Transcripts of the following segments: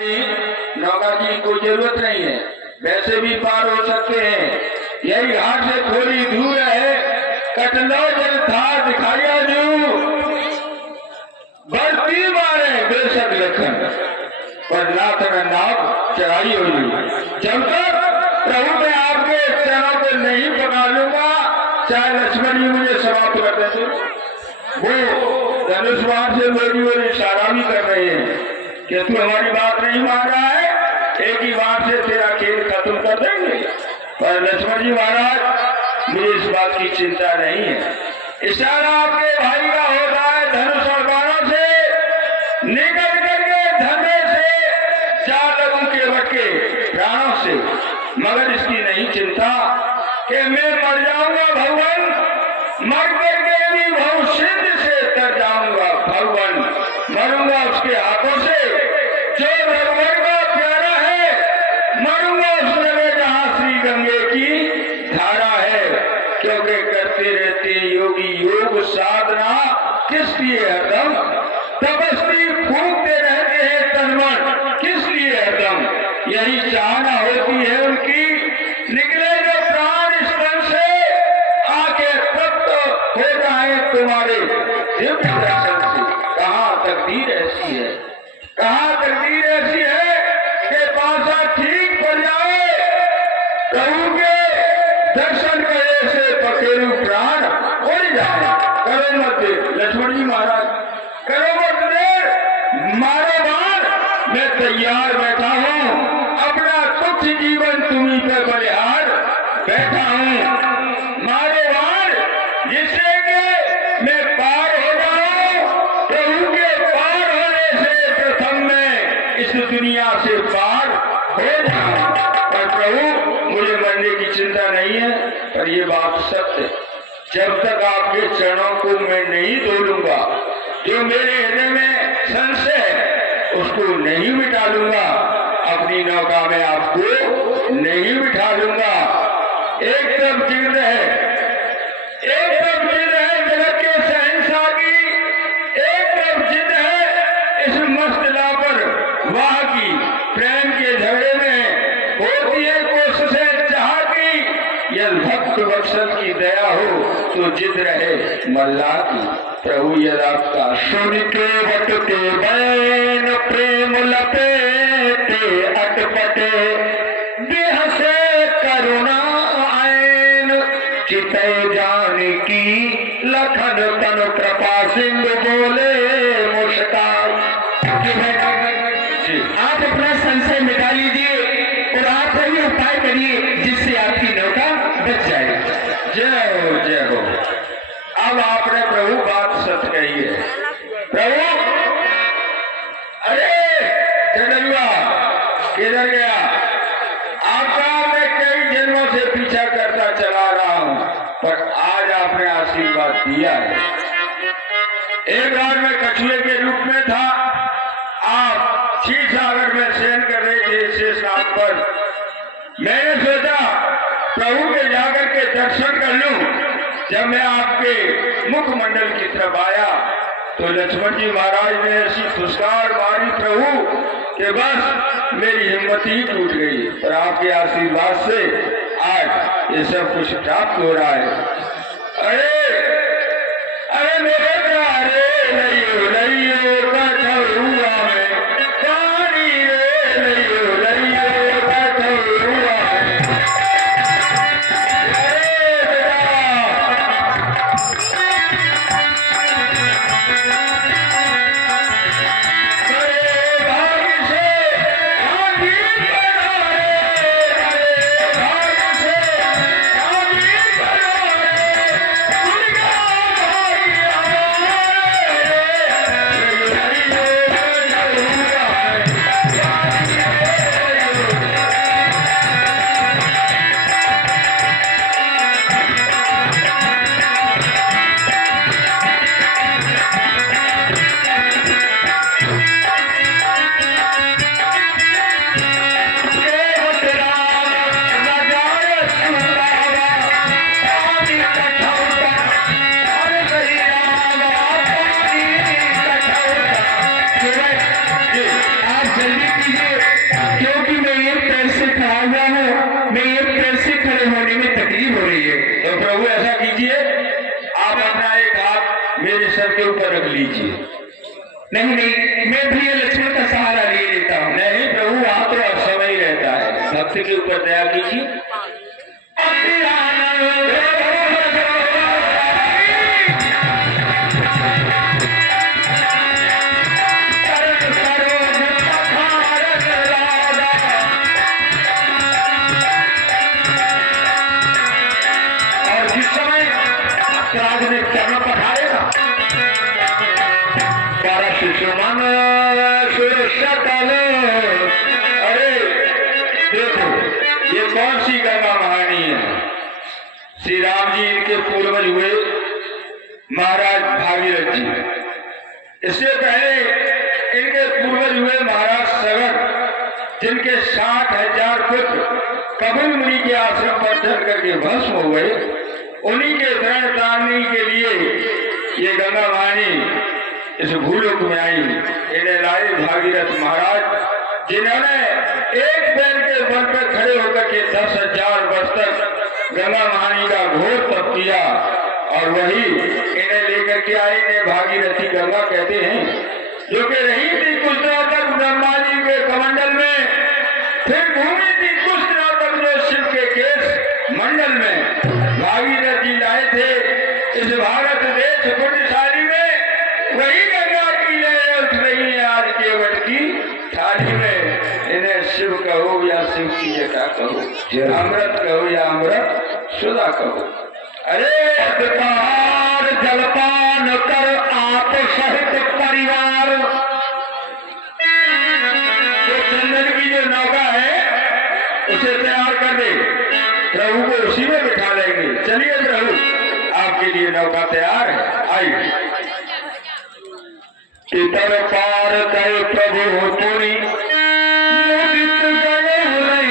नौका की कोई जरूरत नहीं है, वैसे भी पार हो सकते हैं। यही घाट से थोड़ी दूर है, कटलो जल था दिखाया जो बढ़ती मारे बेशक लखन पर नाथ नाथ चढ़ाई होगी। जब तक प्रभु मैं आपके चरणों को नहीं पकड़ा लूंगा, चाहे लक्ष्मण जी मुझे समाप्त कर देते। वो धनुष बाण से मेरी ओर इशारा भी कर रहे हैं कि तू हमारी बात नहीं मान रहा है, एक ही बात से तेरा खेल खत्म कर देंगे। पर लक्ष्मण जी महाराज मुझे इस बात की चिंता नहीं है। इशारा आपके भाई का होता है धनुष और बाणों से निकल करके धने से जा लगूं केवट के प्राणों से, मगर इसकी नहीं चिंता कि मैं मर जाऊंगा भगवान, मर करके भी भवसिंध से तर जाऊंगा भगवान, मरूंगा उसके हाथों से जो भगवान का प्यारा है, मरूंगा उस जगह जहां श्री गंगे की धारा है। क्योंकि करते रहते योगी योग साधना किस लिए हरदम, तपस्वी फूकते रहते हैं तन मन किस लिए हरदम, यही चाहना होती है उनकी निकले जो प्राण इस तन से आके तप्त हो जाए तुम्हारे दिव्य दर्शन से। कहाँ तकदीर ऐसी है, कहाँ तकदीर ऐसी है कि पासा ठीक पड़ जाए, प्रभु के दर्शन करे से पखेरु प्राण उड़ जाए। करो मत देर लक्ष्मण जी महाराज, करो मत देर, मारो बाण, मैं तैयार बैठा हूँ, अपना तुच्छ जीवन तुम्ही पे बलिहार बैठा हूँ। मारो बाण जिससे कि मैं पार हो जाऊं, प्रभु के पार होने से प्रथम मैं इस दुनिया से पार हो जाऊं। पर प्रभु मुझे मरने की चिंता नहीं है, पर ये बात सत्य, जब तक आपके चरणों को मैं नहीं तोड़ूंगा, जो मेरे हृदय में संशय है उसको नहीं मिटा लूंगा, अपनी नौका में आपको नहीं बिठा लूंगा। एक तरफ जिद है, एक तरफ जिद है जगत के शहंशाह की, एक तरफ जिद है इस मस्त लापर वाह की, प्रेम के झगड़े में होती है कोशिशें चाह की। यदि भक्त वत्सल की दया हो तो जिद रहे मल्ला की। प्रभु यदि आपका सुन के वट के बैन प्रेम लपेटे अटपटे, देह से करुणा आयन चितय जान की, लखन तन कृपा सिंधु बोले मुस्कान। आप अपना संशय मिटा लीजिए और आप वही उपाय करिए जिससे आपकी नौका बच जाए। जय हो जय हो। अब आपने प्रभु बात सच कही है। प्रभु अरे चंदुआ किधर गया? आपका मैं कई जन्मों से पीछा करता चला रहा हूं, पर आज आपने आशीर्वाद दिया है। एक बार मैं कछुए के रूप में था, आप क्षीर सागर में शयन कर रहे थे शेषनाग पर। मैंने सोचा प्रभु के जाकर के दर्शन कर लूं। जब मैं आपके मुखमंडल की तरफ आया तो लक्ष्मण जी महाराज ने ऐसी फुसकार मारी प्रभु कि बस मेरी हिम्मत ही टूट गई। पर आपके आशीर्वाद से आज ये सब कुछ प्राप्त हो रहा है। अरे अरे मेरे प्यारे लइयो लइयो कठौआ में पानी रे, लइयो लइयो कठौआ में। लीजिए, क्योंकि मैं एक पैर से खड़ा हुआ हूँ, मैं एक पैर से खड़े होने में तकलीफ हो रही है। तो प्रभु ऐसा कीजिए, आप अपना एक हाथ मेरे सर के ऊपर रख लीजिए। नहीं नहीं, मैं भी ये लक्ष्मण का सहारा लिए लेता हूँ। नहीं प्रभु, वहां तो हर समय ही रहता है, भक्त के ऊपर दया कीजिए। अरे देखो, ये कौन सी गंगा कहानी है? श्री राम जी इनके पूर्वज हुए महाराज भागीरथ जी। इससे पहले इनके पूर्वज हुए महाराज सगर, जिनके 60,000 पुत्र कपिल मुनि के आश्रम पर चल करके भस्म हो गए। उन्हीं के तरण तारने के लिए ये गंगा कहानी इस भूलोक में आई। इन्हें लाए भागीरथ महाराज, जिन्होंने एक पैर के बल पर खड़े होकर के 10,000 वर्ष तक गंगा महानी का घोर तप किया, और वही इन्हें लेकर के आए। इन्हें भागीरथी गंगा कहते हैं, जो कि रही थी कुछ दिनों तक ब्रह्मा जी के कमंडल में, फिर घूमी थी कुछ दिनों तक जो शिव के केश मंडल में। भागीरथ जी लाए थे इस भारत देश पुण्यशाली में, वही गंगा की लहरें उठ रही है आज केवट की थाली में। इन्हें शिव कहो या शिव की जटा कहो, अमृत कहो या अमृत सुधा कहो। अरे अधिकार जलपान कर आप सहित परिवार, जो चंदन की जो नौका है उसे तैयार कर दे, प्रभु को उसी में बिठा लेंगे। चलिए प्रभु, आपके लिए नौका तैयार है, आइए। इतर पार गए प्रभु पुरी, मुदित गए हुए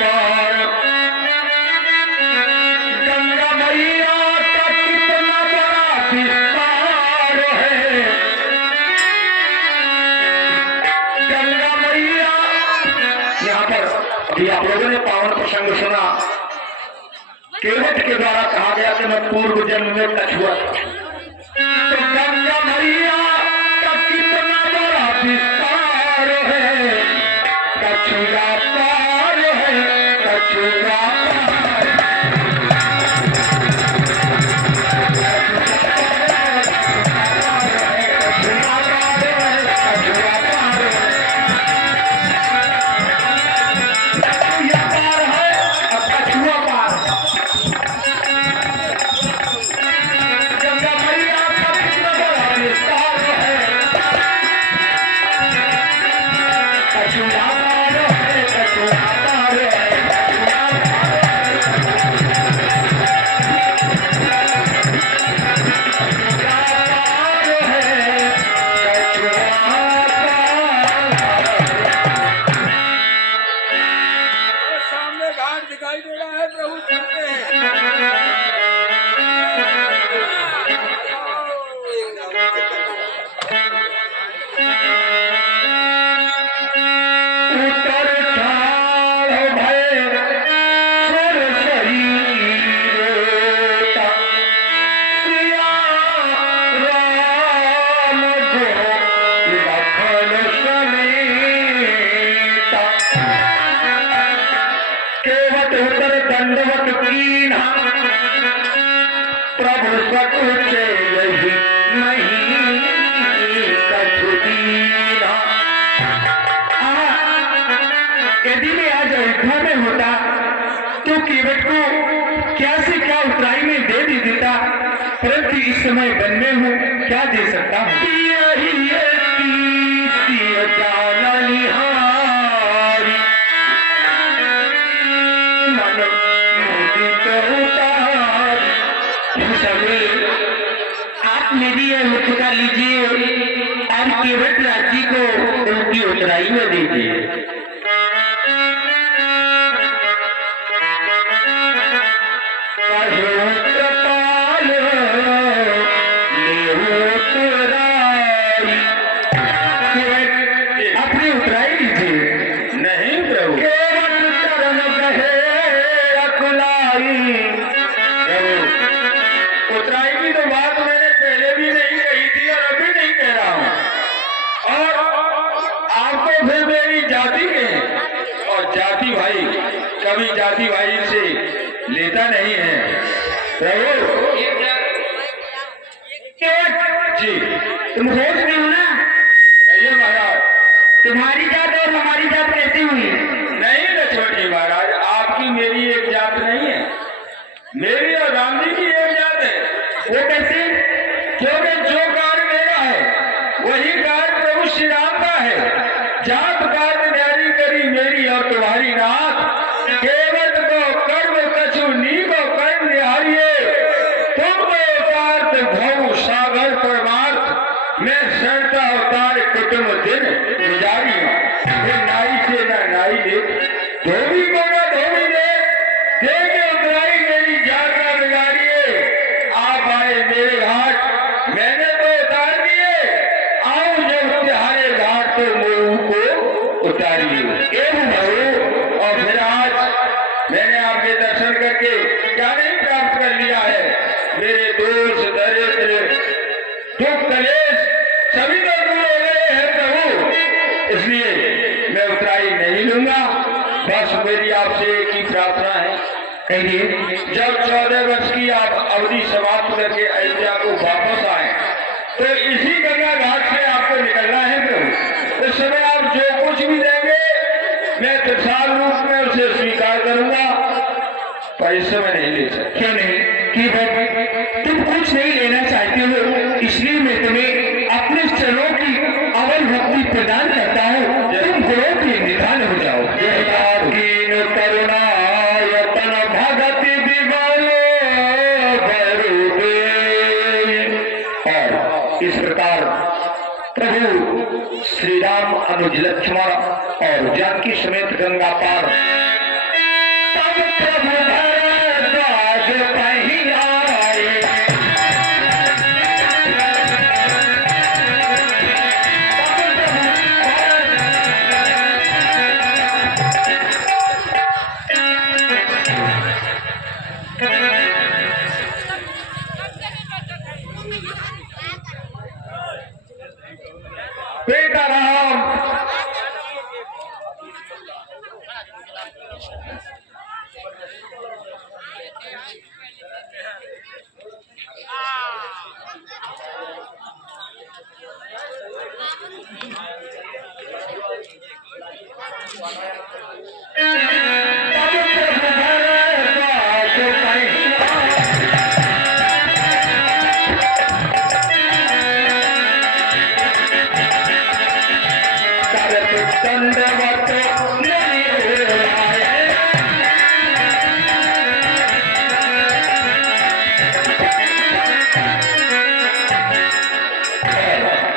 पार। गंगा मैया का कितना बड़ा विस्तार है। गंगा मैया, यहाँ पर अभी आप लोगों ने पावन प्रसंग सुना। केवट के द्वारा कहा गया कि मैं पूर्व जन्म में कछुआ था। तो गंगा मैया कितना बड़ा विस्तार है, कछुआ पार है, कछुआ पार। प्रभु सकुच यही नहीं कछु दीना। यदि मैं आज अयोध्या में होता तो केवट को क्या से क्या उतराई में दे देता, परंतु इस समय वन में हूँ, क्या दे सकता हूँ। आप मेरी यह मुद्दा लीजिए और केवट राज्य को उनकी उतराई में दीजिए। अपनी उतराई लीजिए। जाति के हैं, और जाति भाई कभी जाति भाई से लेता नहीं है। प्रभु जी, तुम होश में हो ना? कहिए महाराज। तुम्हारी जात और हमारी जात कैसी हुई? नहीं लक्ष्मण जी महाराज, आपकी मेरी एक जात नहीं है, मेरी और राम जी की एक जात है। वो कैसे? क्योंकि जो कार्य मेरा है वही कार्य प्रभु श्री राम का है। जात कार्य न्यारी करी मेरी और तुम्हारी नाथ, केवट को कर्म कछु नीक कर्म निहारिये, तुम तो पार्थ भव सागर परमार्थ, मैं शरणता अवतार कुटुंब दिन गुजारी हूँ। नाई से न नाई ले, धोबी को न धोबी दे, देंगे उतराई मेरी जात का बिगाड़िए। आप आए मेरे घाट मैंने तो उतार दिए, आओ जब तुम्हारे घाट तो मुँह को उतारिए। एवं हो, और फिर आज मैंने आपके दर्शन करके क्या नहीं प्राप्त कर लिया है? मेरे दोष दरिद्र दुख कलेश सभी तो दूर हो गए हैं प्रभु, इसलिए मैं उतराई नहीं लूंगा। बस मेरी आपसे एक ही प्रार्थना है, कहिए। जब 14 वर्ष की आप अवधि समाप्त करके अयोध्या को वापस आए तो इसी गंगा घाट से आपको निकलना है प्रभु। उस समय आप जो कुछ भी देंगे मैं तत्काल रूप में उसे स्वीकार करूंगा, पर इस समय नहीं ले सकता। क्यों नहीं? कि तुम कुछ नहीं लेना चाहते हो, इसलिए मैं तुम्हें अपने चरणों की अवल भक्ति प्रदान करता हूँ। तुम गुणों के निधान हो जाओ। दीन करुणा यतन भगति विमलो बरुदेव। और इस प्रकार प्रभु श्री राम अनुज लक्ष्मण और जानकी समेत गंगा पार तब प्रभु भरद्वाज कहीं आए। बेटा राम, दंडवत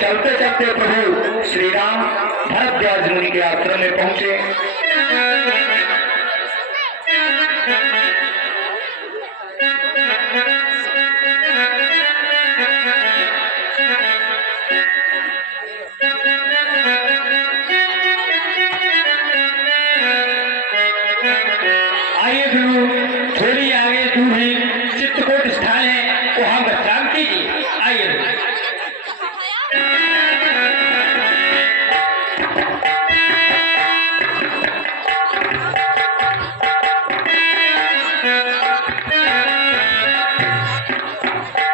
चलते चलते प्रभु श्री राम भरद्वाज मुनि के आश्रम में पहुंचे। आइए गुरु, थोड़ी आगे दूर ही चित्रकूट स्थान है, वहां विश्राम कीजिए। आइए।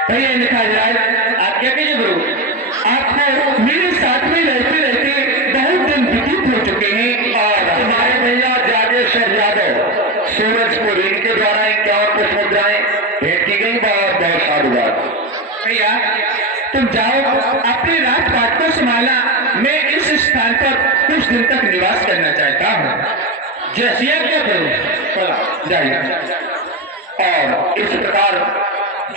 भैया लिखा जाए, आज्ञा कीजिए गुरु। आपको मेरे साथ में रहते रहते बहुत दिन व्यतीत हो चुके हैं, और हमारे भैया जागेश्वर यादव सूरजपुर इनके द्वारा 51 कुछ मुद्राएं भेंट की गई। बहुत बहुत साधुवाद। भैया तुम जाओ, अपने राजपाट को संभालना। मैं इस स्थान पर कुछ दिन तक निवास करना चाहता हूँ। जैसी क्या करूँ, चला जाइए। और इस प्रकार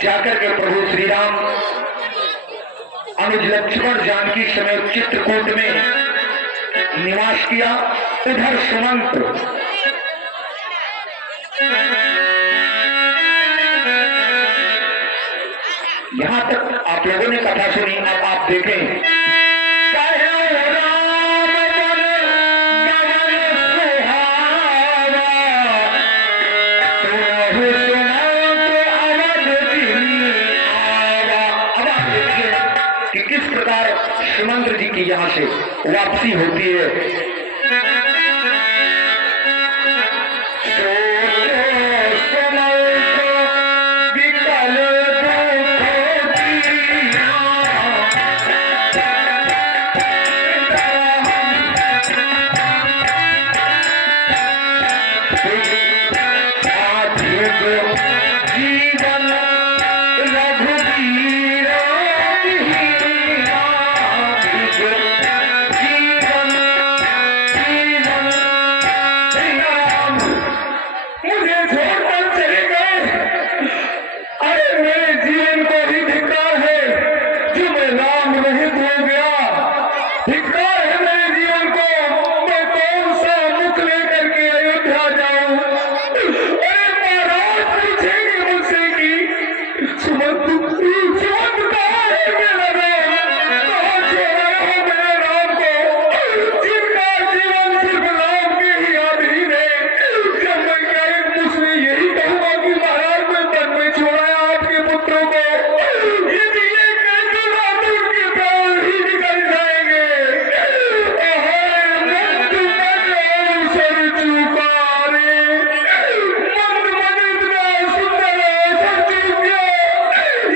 जाकर के प्रभु श्री राम अनुज लक्ष्मण जानकी समेत चित्रकूट में निवास किया। उधर सुमंत यहाँ तक आप लोगों ने कथा सुनी। अब आप देखें, कि किस प्रकार सुमंत्र जी की यहाँ से वापसी होती है। जीवन रघुवीर बिहिया, जीवन जीवन राम मुझे छोड़कर चले गए। अरे मेरे जीवन को भी धिक्कार है जो मैं राम नहीं हो गया। धिक्कार है मेरे जीवन को, मैं कौन सा मुख लेकर के अयोध्या जाऊं। अरे महाराज पूछेंगे मुझसे कि सुमंत कहाँ है मेरा राम, कहाँ छोड़ा हो मेरे राम को, जिनका जीवन सिर्फ राम के ही अधीन है। जब मैं क्या एक मुझसे यही कहूँगा कि महाराज मैं वन में छोड़ा आपके पुत्रों को, यदि ये कहते बात उनके प्राण ही निकल जाएंगे। मंद अवसर चुकारे, मंद मन इतना सुंदर अवसर चूक गया,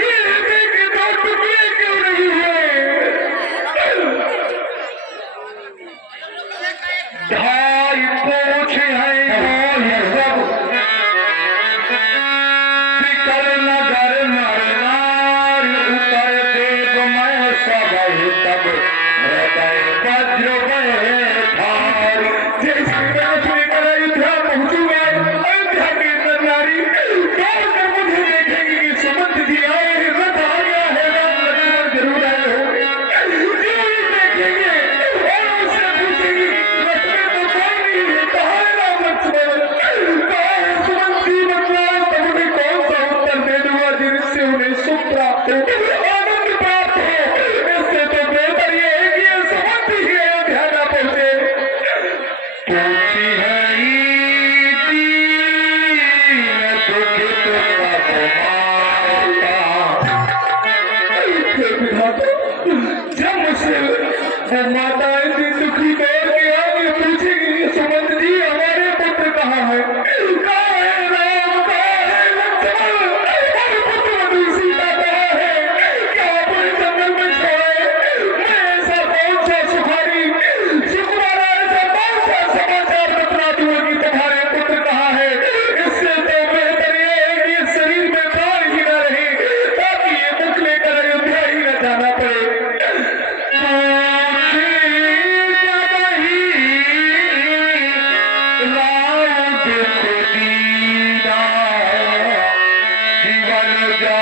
ये हृदय के दो टुकड़े क्यों नहीं हुए। ढाई पूछ है ये सब, विकल नगर नर नार, उतर देव मैं सब तब हृदय वज्र बैठार। जैसे रात लेकर अयोध्या पहुंचूंगा, अयोध्या के नर नारी दौड़ कर मुझे देखेंगे कि सुमंत जी आए हैं, रथ आ गया है, राम लक्ष्मण जरूर आए होंगे। जरूर देखेंगे और उससे पूछेंगे कि रथ में तो कोई नहीं है, कहाँ है राम लक्ष्मण, कहाँ है सुमंत जी। मतलब तब उन्हें कौन सा उत्तर दे दूंगा जिससे उन्हें सुख प्राप्त हो, आनंद प्राप्त हो। इससे तो बेहतर ये है कि ये सुमंत ही अयोध्या न पहुंचे। पूछी है दीन दुखित सब माता, जब मुझसे वो माताएं दिन दुखी दौड़ के आगे पूछेगी सुमंत जी हमारे पुत्र कहाँ है, कहाँ है राम, कहाँ है लक्ष्मण, और पुत्र वधु सीता कहाँ है, क्या अपने जंगल में छोड़े। मैं ऐसा कौन सा सुखारी सुखवाला ऐसा कौन सा समाचार बतला दूंगा कि तुम्हारे पुत्र कहाँ है। इससे तो बेहतर ये है कि इस शरीर में प्राण ही न रहे, ताकि ये मुख लेकर अयोध्या ही न जाना पड़े। जीवन जा